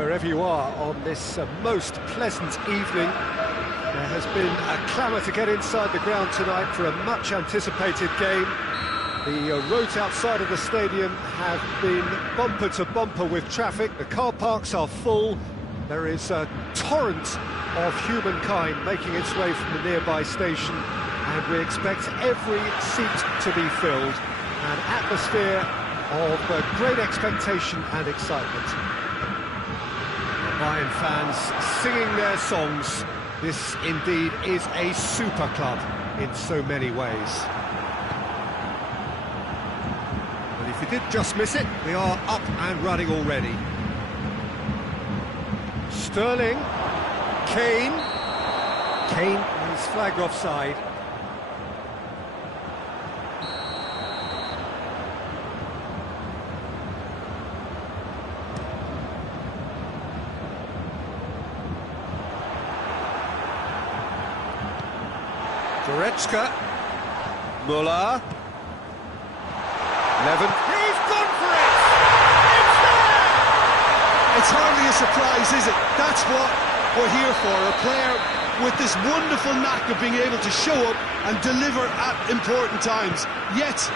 wherever you are on this most pleasant evening. There has been a clamour to get inside the ground tonight for a much-anticipated game. The roads outside of the stadium have been bumper to bumper with traffic. The car parks are full. There is a torrent of humankind making its way from the nearby station, and we expect every seat to be filled. An atmosphere of great expectation and excitement. Bayern fans singing their songs. This indeed is a super club in so many ways. But if you did just miss it, we are up and running already. Sterling, Kane is flagged offside. Goretzka, Müller, Levin, he's gone for it! It's there! It's hardly a surprise, is it? That's what we're here for, a player with this wonderful knack of being able to show up and deliver at important times. Yet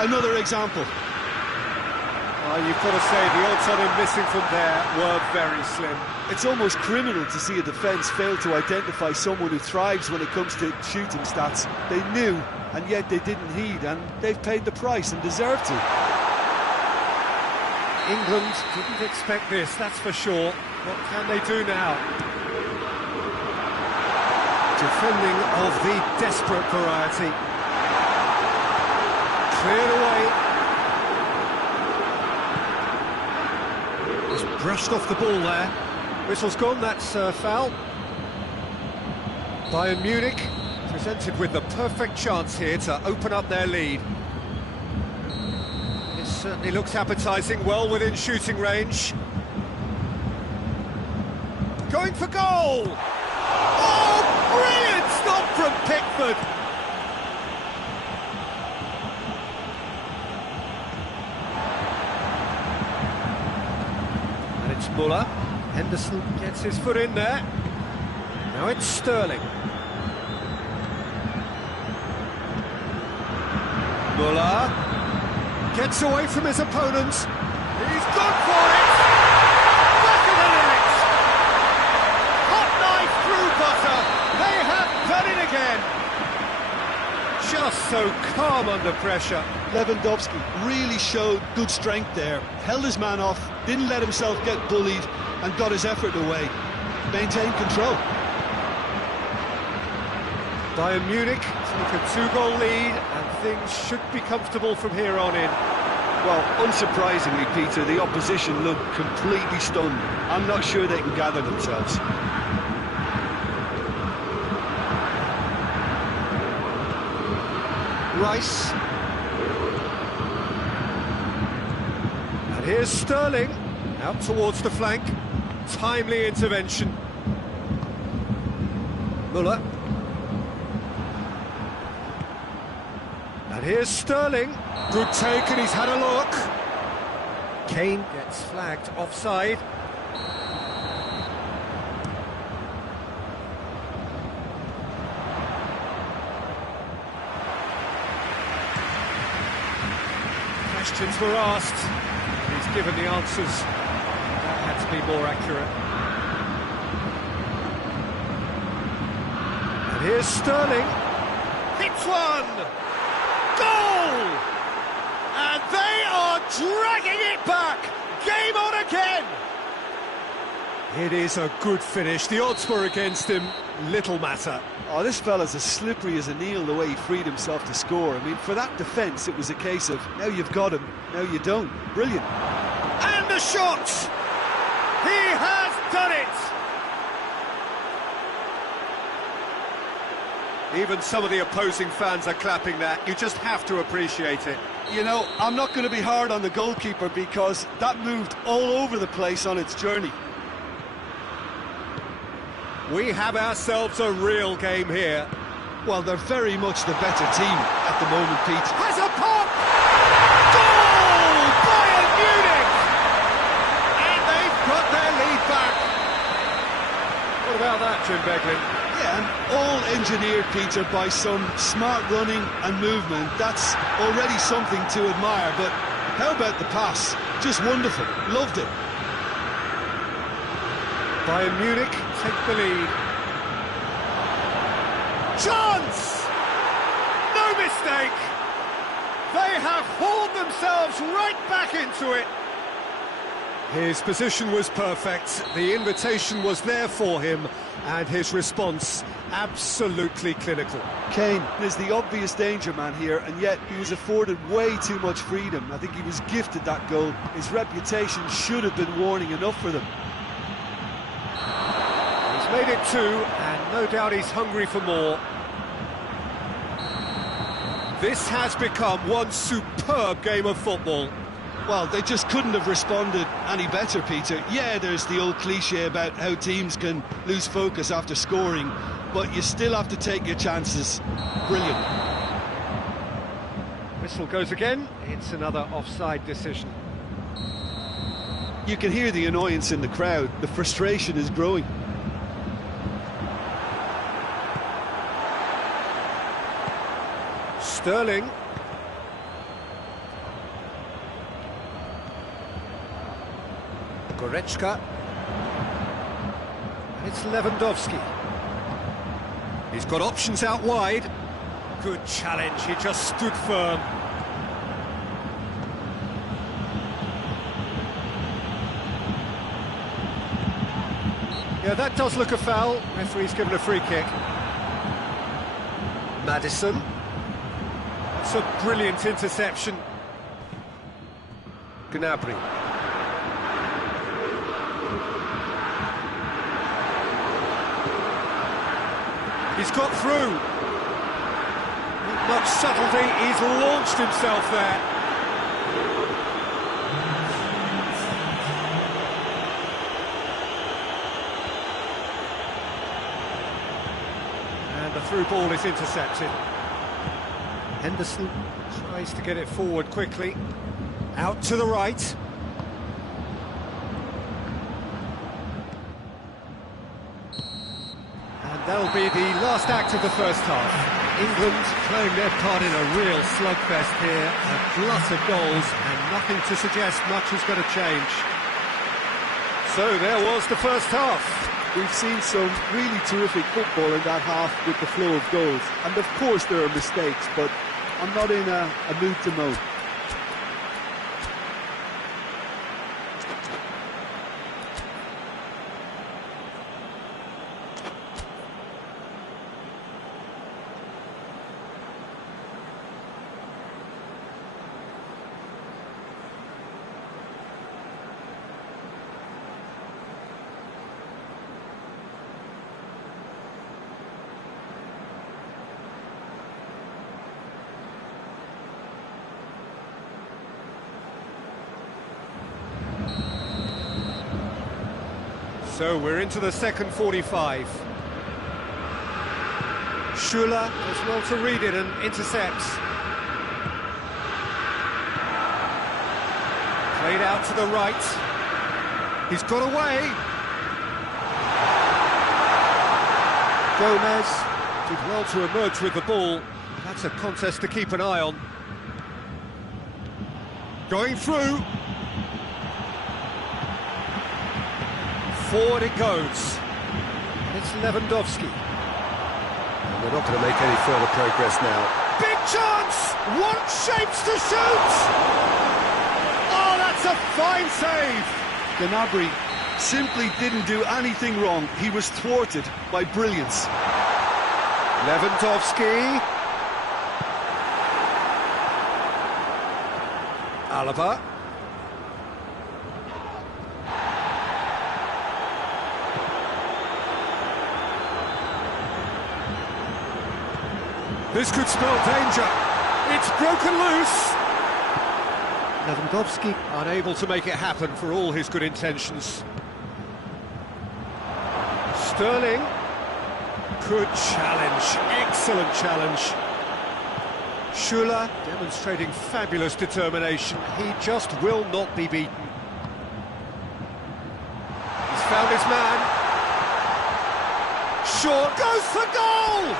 another example. You've got to say, the odds on him missing from there were very slim. It's almost criminal to see a defence fail to identify someone who thrives when it comes to shooting stats. They knew, and yet they didn't heed, and they've paid the price and deserve to. England didn't expect this, that's for sure. What can they do now? Defending of the desperate variety. Cleared away. Brushed off the ball there. Whistle's gone, that's foul. Bayern Munich presented with the perfect chance here to open up their lead. This certainly looks appetising, well within shooting range. Going for goal! Oh, brilliant stop from Pickford! It's Müller. Henderson gets his foot in there. Now it's Sterling. Müller gets away from his opponents. He's gone for it! Back of the net! Hot knife through butter. They have done it again. Just so calm under pressure. Lewandowski really showed good strength there. Held his man off, didn't let himself get bullied, and got his effort away. Maintained control. Bayern Munich take a 2-goal lead, and things should be comfortable from here on in. Well, unsurprisingly, Peter, the opposition look completely stunned. I'm not sure they can gather themselves. Rice. And here's Sterling, out towards the flank. Timely intervention. Müller. And here's Sterling. Good take, and he's had a look. Kane gets flagged offside. Questions were asked. He's given the answers. That had to be more accurate. And here's Sterling. Hits one! Goal! And they are dragging it back! Game on again! It is a good finish. The odds were against him. Little matter. Oh, this fella's as slippery as an eel the way he freed himself to score. I mean, for that defence, it was a case of, now you've got him, now you don't. Brilliant. And the shot! He has done it! Even some of the opposing fans are clapping that. You just have to appreciate it. You know, I'm not going to be hard on the goalkeeper because that moved all over the place on its journey. We have ourselves a real game here. Well, they're very much the better team at the moment, Pete. Has a pop! Goal! Bayern Munich! And they've got their about that, Jim Beglin? Yeah, and all engineered, Peter, by some smart running and movement. That's already something to admire, but how about the pass? Just wonderful. Loved it. Bayern Munich take the lead. Chance! No mistake! They have hauled themselves right back into it. His position was perfect, the invitation was there for him, and his response absolutely clinical. Kane is the obvious danger man here, and yet he was afforded way too much freedom. I think he was gifted that goal. His reputation should have been warning enough for them. He's made it 2, and no doubt he's hungry for more. This has become one superb game of football. Well, they just couldn't have responded any better, Peter. Yeah, there's the old cliche about how teams can lose focus after scoring, but you still have to take your chances. Brilliant. Whistle goes again. It's another offside decision. You can hear the annoyance in the crowd. The frustration is growing. Sterling. Goretzka. And it's Lewandowski. He's got options out wide. Good challenge, he just stood firm. Yeah, that does look a foul. Referee's given a free kick. Maddison. That's a brilliant interception. Gnabry. He's got through. Not much subtlety, he's launched himself there. And the through ball is intercepted. Henderson tries to get it forward quickly. Out to the right. That'll be the last act of the first half. England playing their part in a real slugfest here, a glut of goals, and nothing to suggest much is going to change. So there was the first half. We've seen some really terrific football in that half with the flow of goals. And of course there are mistakes, but I'm not in a mood to moan. So we're into the second 45. Schuller does well to read it and intercepts. Played out to the right. He's got away. Gomez did well to emerge with the ball. That's a contest to keep an eye on. Going through. Forward it goes. It's Lewandowski. And they're not going to make any further progress now. Big chance! Want shapes to shoot! Oh, that's a fine save! Gnabry simply didn't do anything wrong. He was thwarted by brilliance. Lewandowski. Alaba. This could spell danger. It's broken loose. Lewandowski unable to make it happen for all his good intentions. Sterling. Good challenge. Excellent challenge. Schuller demonstrating fabulous determination. He just will not be beaten. He's found his man. short, goes for goal!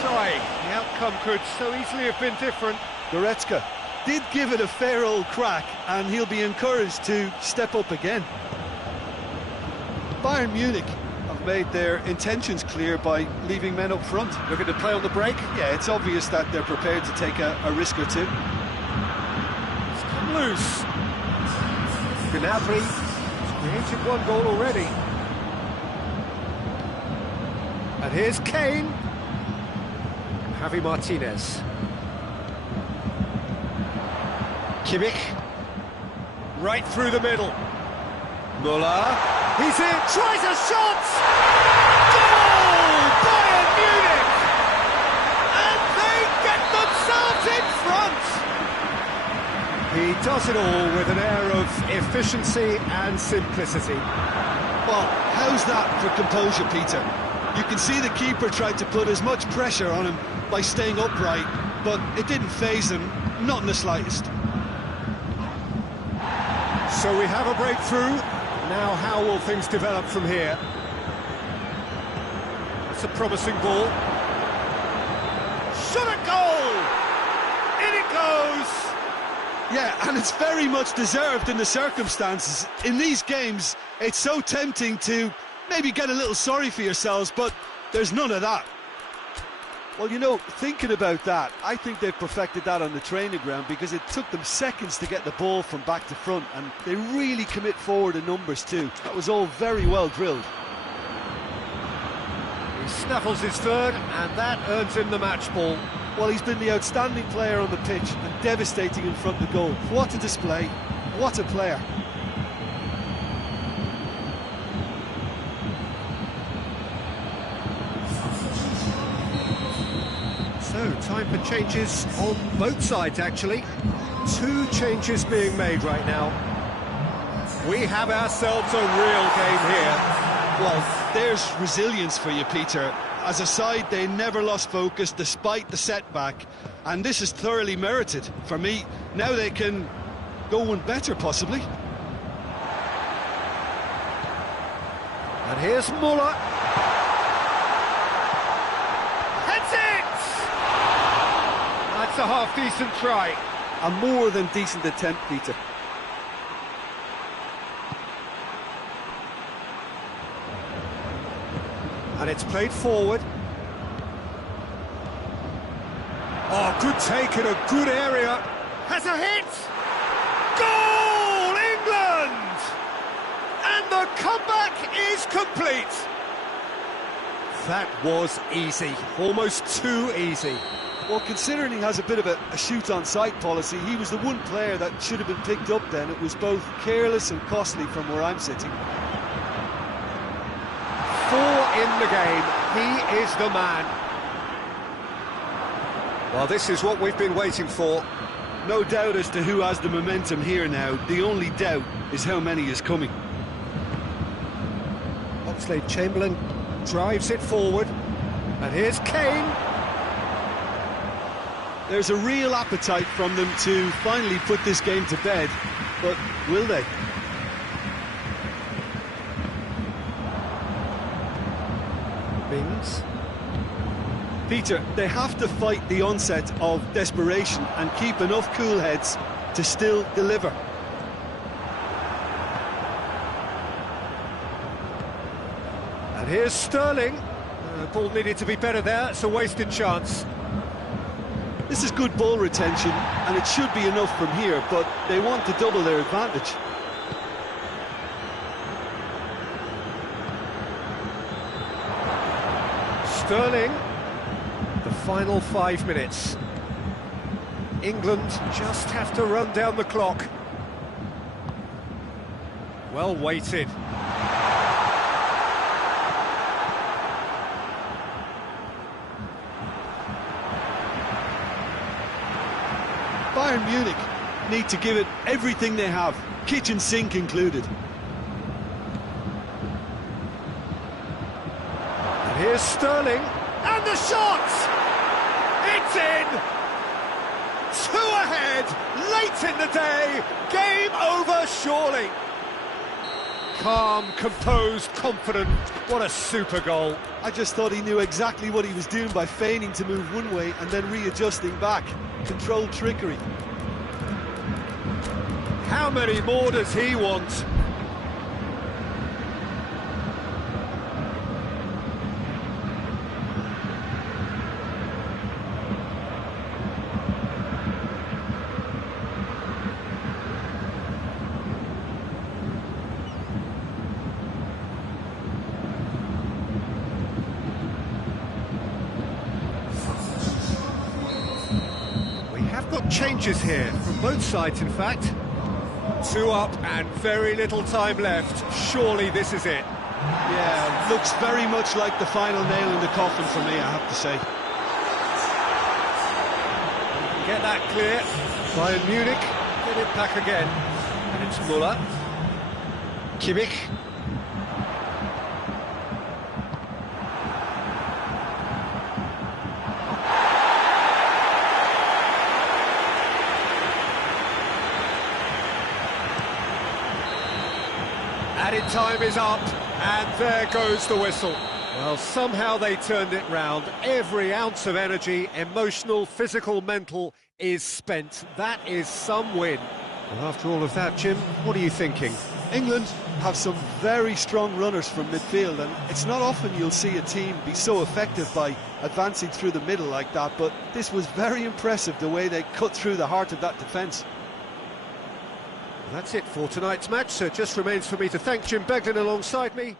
Try. The outcome could so easily have been different. Goretzka did give it a fair old crack, and he'll be encouraged to step up again. Bayern Munich have made their intentions clear by leaving men up front. Looking to play on the break? Yeah, it's obvious that they're prepared to take a risk or two. It's come loose. Gnabry created one goal already. And here's Kane. Javi Martinez. Kimmich. Right through the middle. Muller. He's in. Tries a shot. Goal! Bayern Munich! And they get themselves in front. He does it all with an air of efficiency and simplicity. Well, how's that for composure, Peter? You can see the keeper tried to put as much pressure on him by staying upright, but it didn't faze him, not in the slightest. So we have a breakthrough. Now how will things develop from here? It's a promising ball. Shot a goal! In it goes! Yeah, and it's very much deserved in the circumstances. In these games, it's so tempting to maybe get a little sorry for yourselves, but there's none of that. Well, you know, thinking about that, I think they've perfected that on the training ground, because it took them seconds to get the ball from back to front, and they really commit forward in numbers too. That was all very well drilled. He snaffles his third, and that earns him the match ball. Well, he's been the outstanding player on the pitch and devastating in front of the goal. What a display, what a player. So, time for changes on both sides, actually. 2 changes being made right now. We have ourselves a real game here. Well, there's resilience for you, Peter. As a side, they never lost focus despite the setback, and this is thoroughly merited. For me, now they can go one better, possibly. And here's Muller. That's a half-decent try. A more than decent attempt, Peter. And it's played forward. Oh, good take in a good area. Has a hit! Goal, England! And the comeback is complete. That was easy, almost too easy. Well, considering he has a bit of a shoot-on-sight policy, he was the one player that should have been picked up then. It was both careless and costly from where I'm sitting. 4 in the game. He is the man. Well, this is what we've been waiting for. No doubt as to who has the momentum here now. The only doubt is how many is coming. Oxlade-Chamberlain drives it forward. And here's Kane. There's a real appetite from them to finally put this game to bed, but will they? Mings. Peter, they have to fight the onset of desperation and keep enough cool heads to still deliver. And here's Sterling. The ball needed to be better there. It's a wasted chance. This is good ball retention, and it should be enough from here, but they want to double their advantage. Sterling, the final 5 minutes. England just have to run down the clock. Well weighted. Bayern Munich need to give it everything they have, kitchen sink included. And here's Sterling, and the shot! It's in! 2 ahead, late in the day, game over surely. calm, composed, confident. What a super goal. I just thought he knew exactly what he was doing by feigning to move one way and then readjusting back. Controlled trickery. How many more does he want? Got changes here from both sides, in fact. 2 up and very little time left. Surely this is it. Yeah, looks very much like the final nail in the coffin for me, I have to say. Get that clear. Bayern Munich get it back again. And it's Müller. Kimmich. Added time is up, and there goes the whistle. Well, somehow they turned it round. Every ounce of energy, emotional, physical, mental, is spent. That is some win. Well, after all of that, Jim, what are you thinking? England have some very strong runners from midfield, and it's not often you'll see a team be so effective by advancing through the middle like that, but this was very impressive, the way they cut through the heart of that defence. That's it for tonight's match, so it just remains for me to thank Jim Beglin alongside me.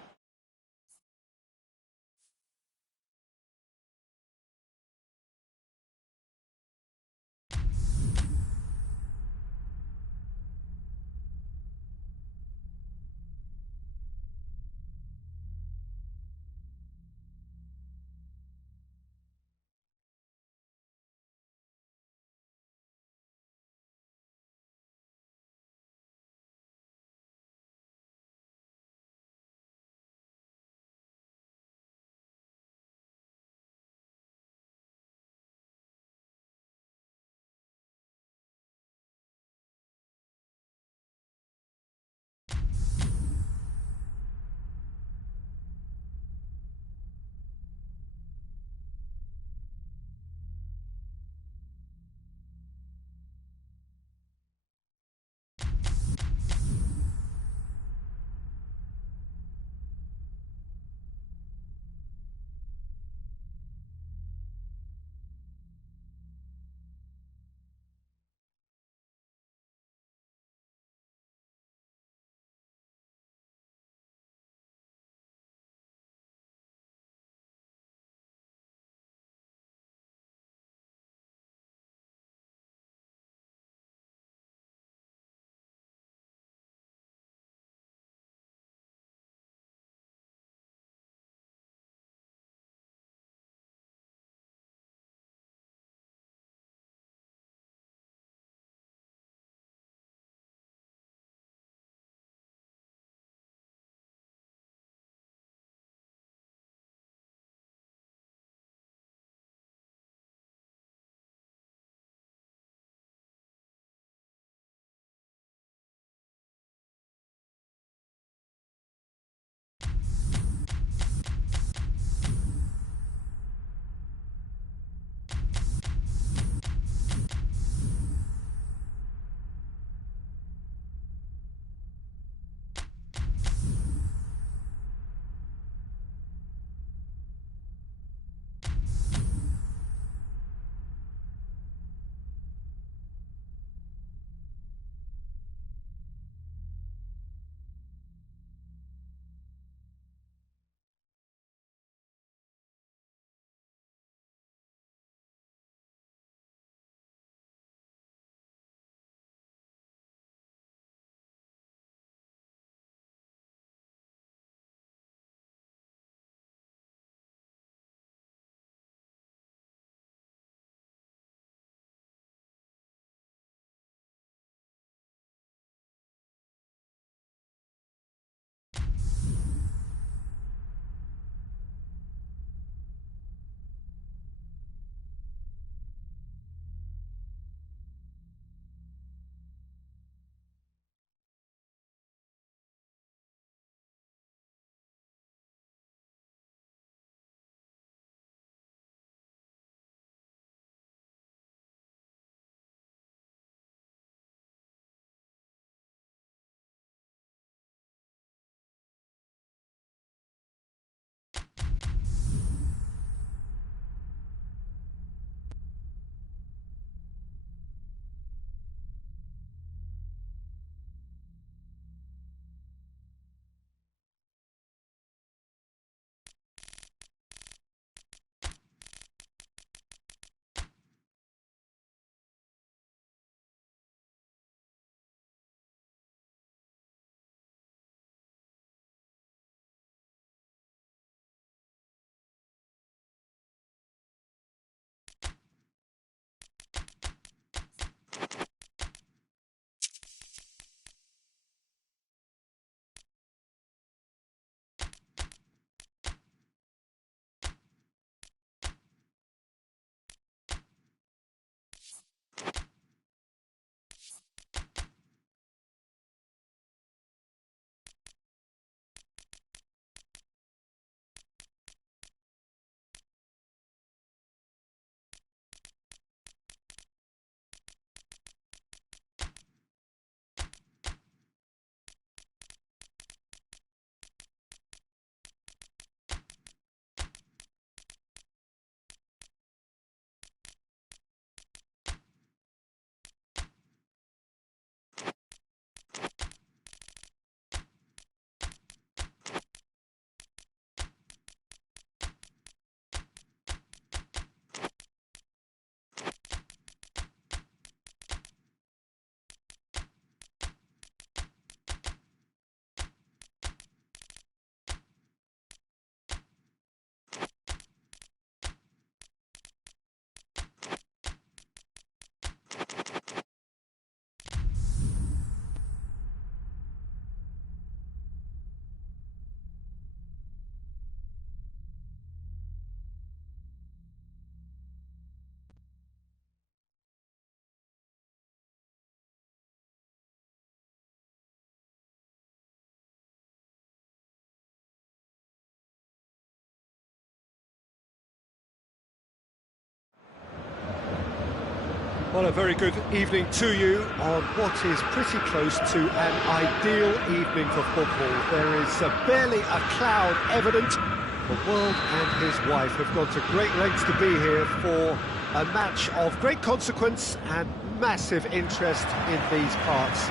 Well, a very good evening to you on what is pretty close to an ideal evening for football. There is barely a cloud evident. The world and his wife have gone to great lengths to be here for a match of great consequence and massive interest in these parts.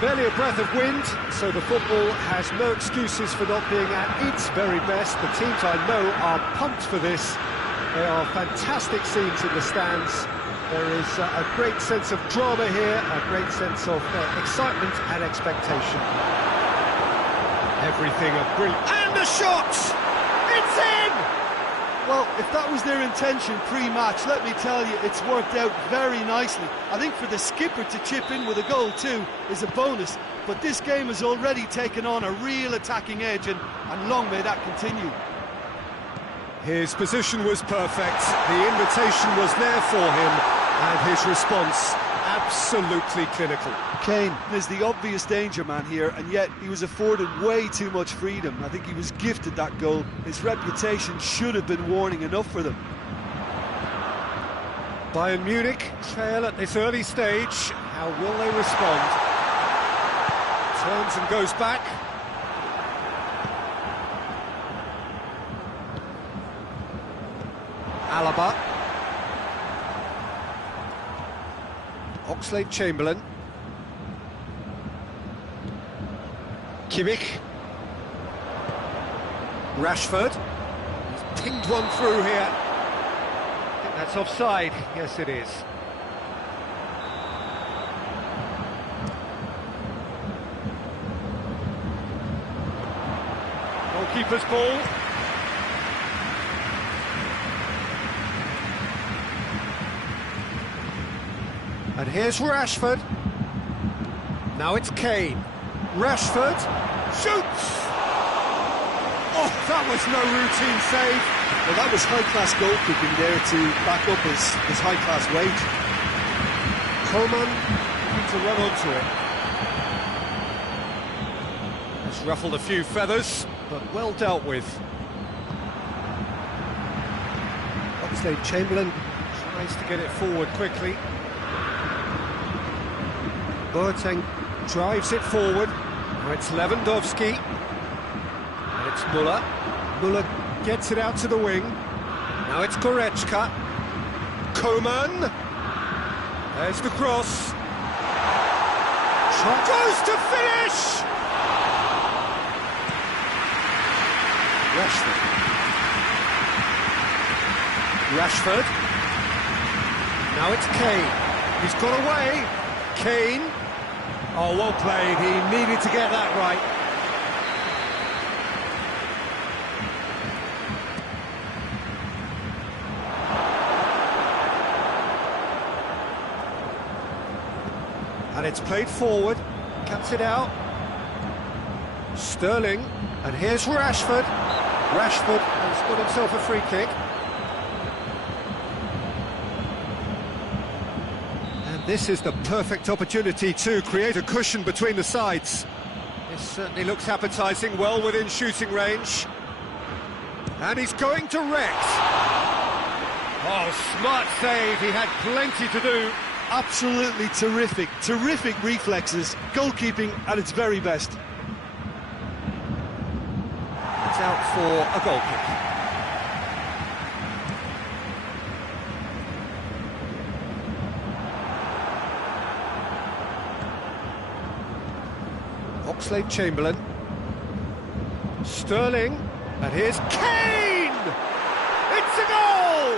Barely a breath of wind, so the football has no excuses for not being at its very best. The teams I know are pumped for this. There are fantastic scenes in the stands. There is a great sense of drama here, a great sense of excitement and expectation. Everything a brilliant... And the shot! It's in! Well, if that was their intention pre-match, let me tell you, it's worked out very nicely. I think for the skipper to chip in with a goal too is a bonus, but this game has already taken on a real attacking edge, and long may that continue. His position was perfect, the invitation was there for him, and his response absolutely clinical. Kane is the obvious danger man here, and yet he was afforded way too much freedom. I think he was gifted that goal. His reputation should have been warning enough for them. Bayern Munich trail at this early stage. How will they respond? Turns and goes back. Alaba. Oxlade-Chamberlain. Kimmich. Rashford. He's pinged one through here. I think that's offside. Yes, it is. Goalkeeper's ball. And here's Rashford. Now it's Kane. Rashford shoots! Oh, that was no routine save. Well, that was high-class goalkeeping there to back up his high-class weight. Coman needs to run onto it. It's ruffled a few feathers, but well dealt with. Oxlade-Chamberlain tries to get it forward quickly. Boateng drives it forward. Now it's Lewandowski. And it's Müller. Müller gets it out to the wing. Now it's Goretzka. Coman. There's the cross. Goes to finish! Rashford. Now it's Kane. He's got away. Kane. Oh, well played. He needed to get that right. And it's played forward. Cuts it out. Sterling. And here's Rashford. Rashford has got himself a free kick. This is the perfect opportunity to create a cushion between the sides. This certainly looks appetising, well within shooting range. And he's going direct. Oh, smart save, he had plenty to do. Absolutely terrific, terrific reflexes. Goalkeeping at its very best. It's out for a goal kick. Oxlade-Chamberlain. Sterling. And here's Kane! It's a goal!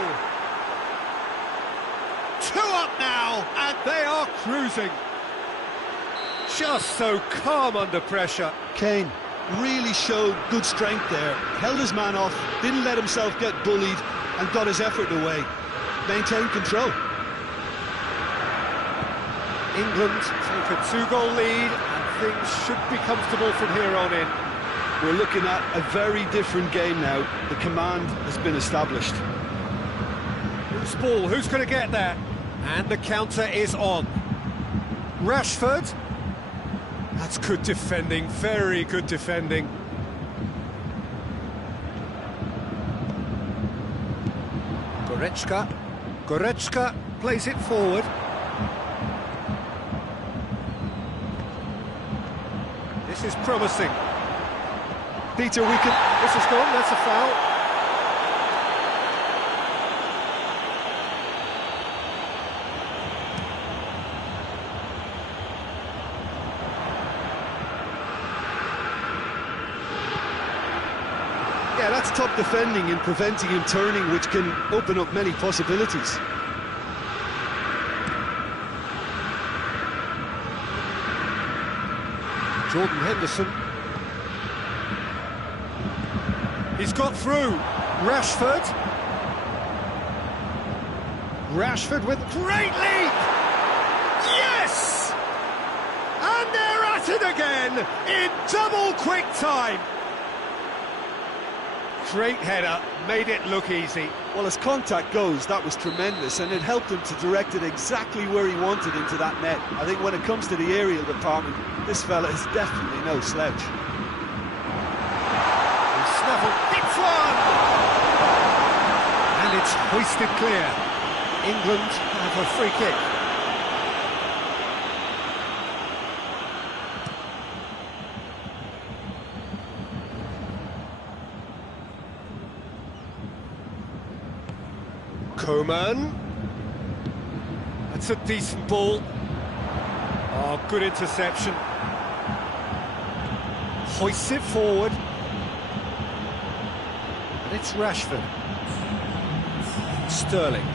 2 up now, and they are cruising. Just so calm under pressure. Kane really showed good strength there. Held his man off, didn't let himself get bullied, and got his effort away. Maintained control. England take a 2-goal lead. Things should be comfortable from here on in. We're looking at a very different game now. The command has been established. Loose ball, who's going to get that? And the counter is on. Rashford. That's good defending, very good defending. Goretzka plays it forward. This is promising. Peter, we can... This is gone, that's a foul. Yeah, that's top defending and preventing him turning, which can open up many possibilities. Jordan Henderson. He's got through. Rashford. Rashford with great leap! Yes! And they're at it again in double quick time. Great header, made it look easy. Well, as contact goes, that was tremendous, and it helped him to direct it exactly where he wanted into that net. I think when it comes to the aerial department, this fella is definitely no slouch. Snaffled, it's one! And it's hoisted clear. England have a free kick. Coman. That's a decent ball. Oh, good interception. Hoists it forward. And it's Rashford. Sterling.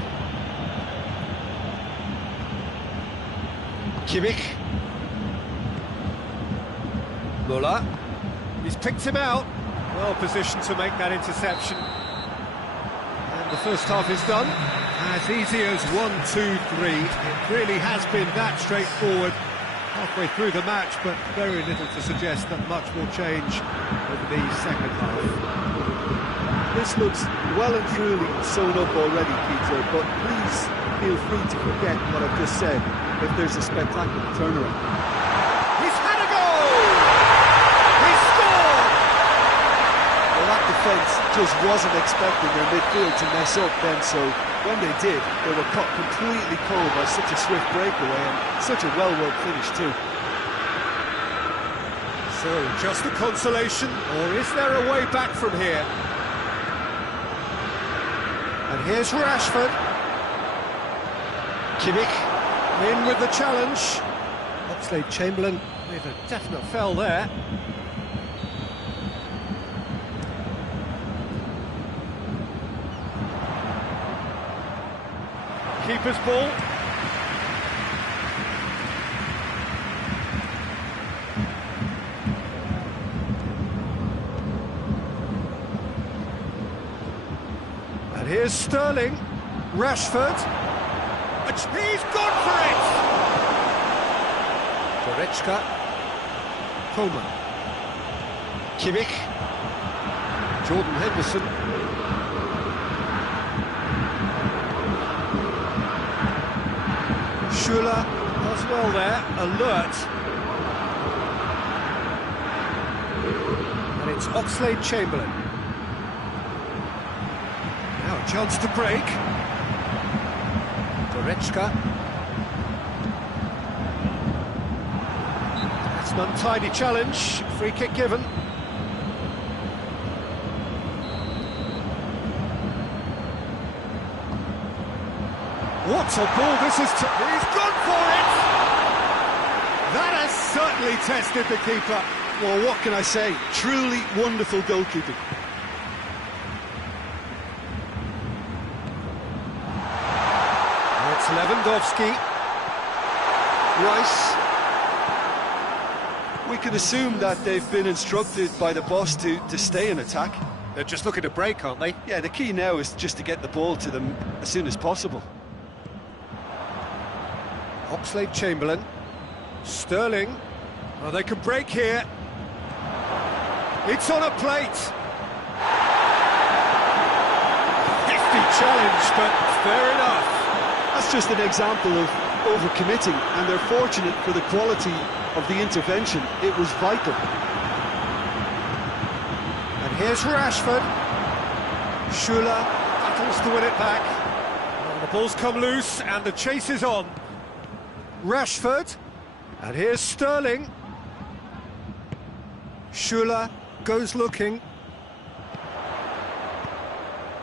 Kimmich. Muller. He's picked him out. Well positioned to make that interception. The first half is done. As easy as 1, 2, 3. It really has been that straightforward halfway through the match, but very little to suggest that much will change in the second half. This looks well and truly sewn up already, Peter, but please feel free to forget what I've just said if there's a spectacular turnaround. He's had a goal! He scored! Well, that defence just wasn't expecting their midfield to mess up then, so when they did, they were caught completely cold by such a swift breakaway and such a well-worked finish too. So, just a consolation, or is there a way back from here? And here's Rashford. Kimmich in with the challenge. Oxlade-Chamberlain with a definite foul there. Keeper's ball. And here's Sterling. Rashford. He's gone for it! Goretzka. Coman. Kimmich. Jordan Henderson. Schuler does well there, alert. And it's Oxlade-Chamberlain. Now a chance to break. Goretzka. That's an untidy challenge, free kick given. What a ball this is to... He's gone for it! That has certainly tested the keeper. Well, what can I say? Truly wonderful goalkeeping. It's Lewandowski. Rice. We can assume that they've been instructed by the boss to stay in attack. They're just looking to break, aren't they? Yeah, the key now is just to get the ball to them as soon as possible. Oxlade-Chamberlain. Sterling. Well, they can break here. It's on a plate. Hefty challenge, but fair enough. That's just an example of overcommitting, and they're fortunate for the quality of the intervention. It was vital. And here's Rashford. Schuler battles to win it back. Well, And the ball's come loose, and the chase is on. Rashford, and here's Sterling. Schuller goes looking.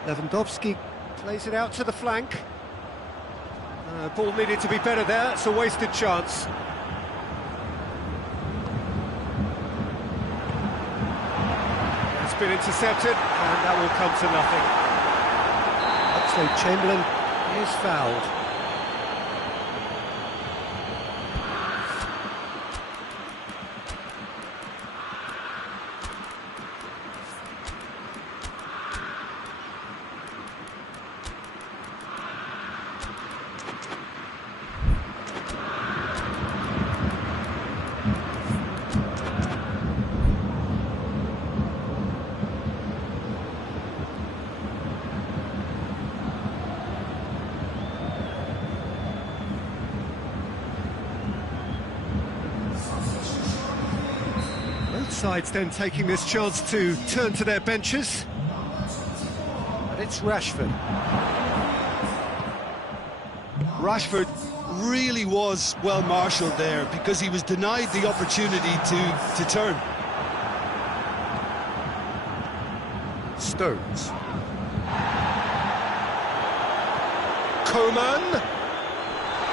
Lewandowski plays it out to the flank. Ball needed to be better there, it's a wasted chance. It's been intercepted, and that will come to nothing. Oxlade-Chamberlain is fouled. Sides then taking this chance to turn to their benches, and it's Rashford. Rashford really was well marshalled there because he was denied the opportunity to turn. Stones. Coman.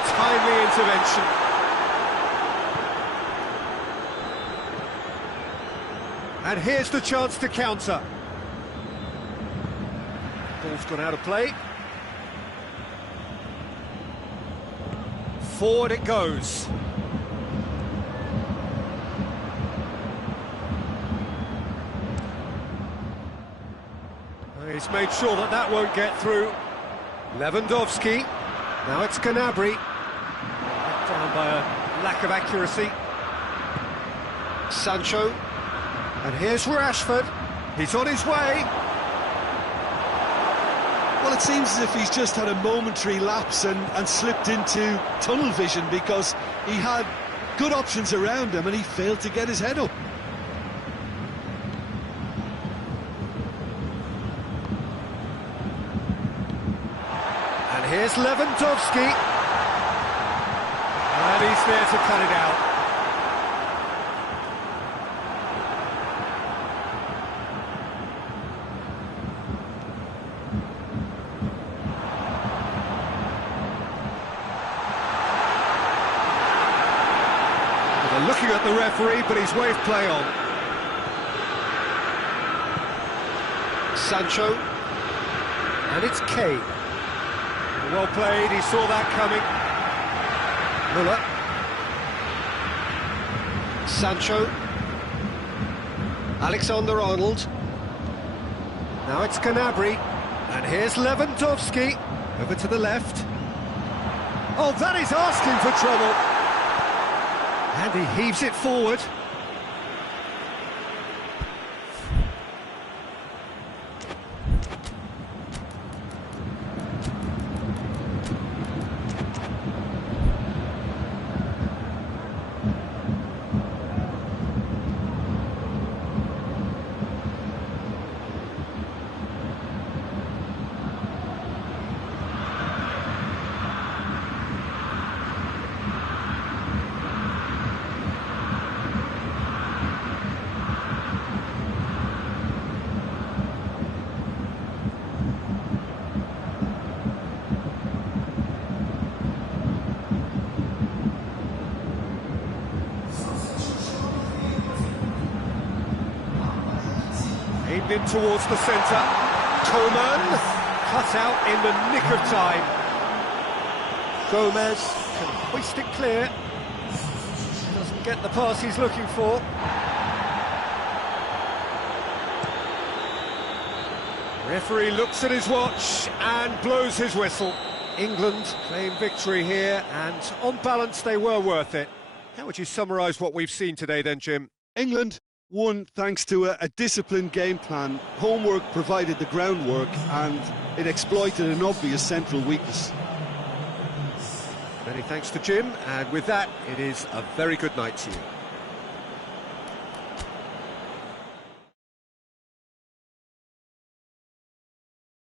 Timely intervention. And here's the chance to counter. Ball's gone out of play. Forward it goes. He's made sure that that won't get through. Lewandowski. Now it's Gnabry. Let down by a lack of accuracy. Sancho. And here's Rashford. He's on his way. Well, it seems as if he's just had a momentary lapse and slipped into tunnel vision because he had good options around him and he failed to get his head up. And here's Lewandowski. And he's there to cut it out. Looking at the referee, but he's waved play on. Sancho. And it's Kane. Well played, he saw that coming. Müller. Sancho. Alexander-Arnold. Now it's Gnabry. And here's Lewandowski. Over to the left. Oh, that is asking for trouble. And he heaves it forward. Aimed in towards the centre. Coman cut out in the nick of time. Gomez can hoist it clear. Doesn't get the pass he's looking for. Referee looks at his watch and blows his whistle. England claim victory here, and on balance they were worth it. How would you summarise what we've seen today then, Jim? England won thanks to a disciplined game plan. Homework provided the groundwork and it exploited an obvious central weakness. Many thanks to Jim, and with that, it is a very good night to you.